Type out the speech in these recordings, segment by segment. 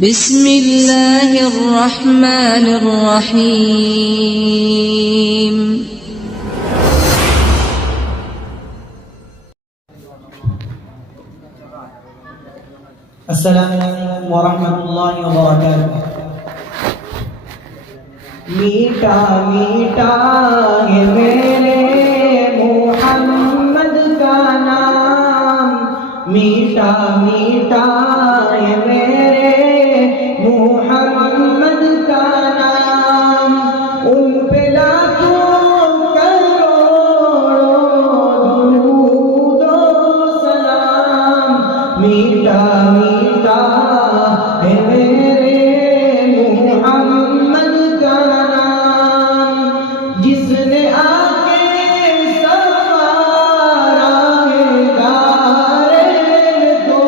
बिस्मिल्लाहिर्रहमानिर्रहीम। अस्सलामु अलैकुम वरहमतुल्लाहि वबरकातुहू। मीठा मीठा है मेरे मोहम्मद का नाम, मीठा मीठा है मेरे मोहम्मद का नाम। उन पे लाखों करोड़ों दुरूद ओ सलाम। मीठा मीठा है मेरे मोहम्मद का नाम, जिसने आके सवारा है दारेन को,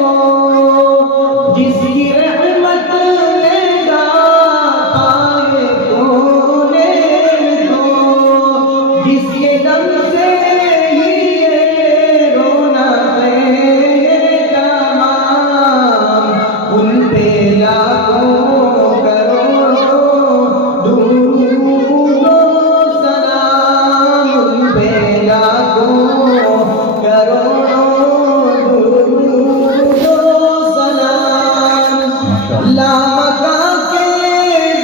जिसकी रहमत ने पाए कोने को, जिसके दम से ही ये रौनक़ें तमाम। उन पे लाखों करोड़ों दुरूद ओ सलाम, उन पे लाखों करोड़ों दुरूद ओ सलाम। लामका के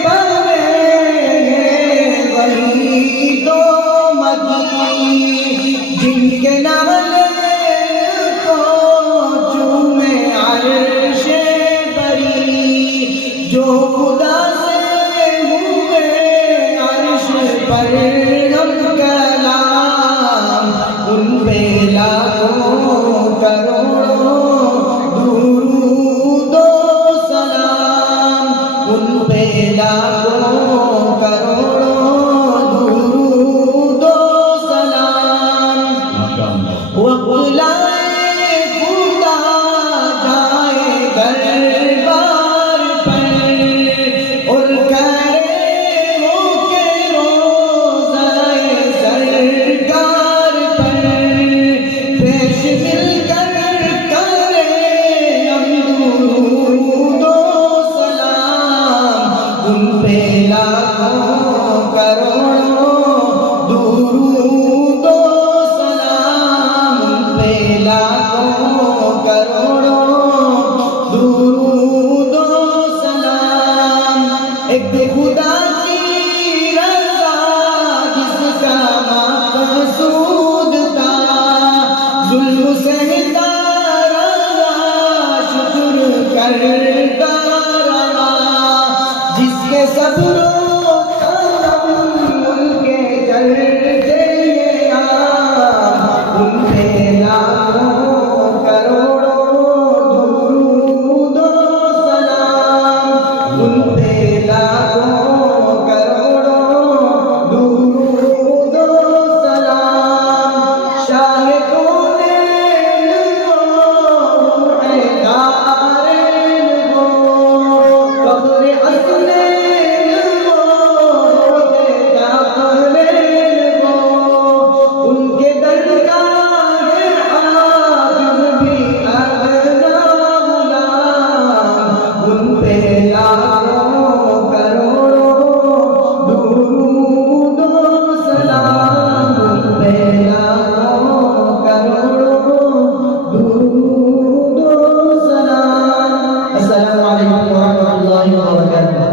बने वही तो मकी, जिनके नाले को चूमे अर्शे बरी, जो खुदा से हुए अर्श पर हम कलाम। उन पे लाखों करोड़ों दुरूद ओ सलाम, उन पे लाखों करोड़ों दुरूद ओ सलाम। वक्त लाए खुदा जाए दरबार पर, और करे हो के रोज़ाए सरकार पर, पेश मिलकर करे हम दुरूद ओ सलाम। उन पे लाखों करोड़ों दुरूद ओ सलाम, उन पे लाखों करोड़ों दुरूद ओ सलाम। एक खुदा की रज़ा जिसका मक़सूद था, ज़ुल्म सहता रहा शुक्र करता रहा, जिसके सब्र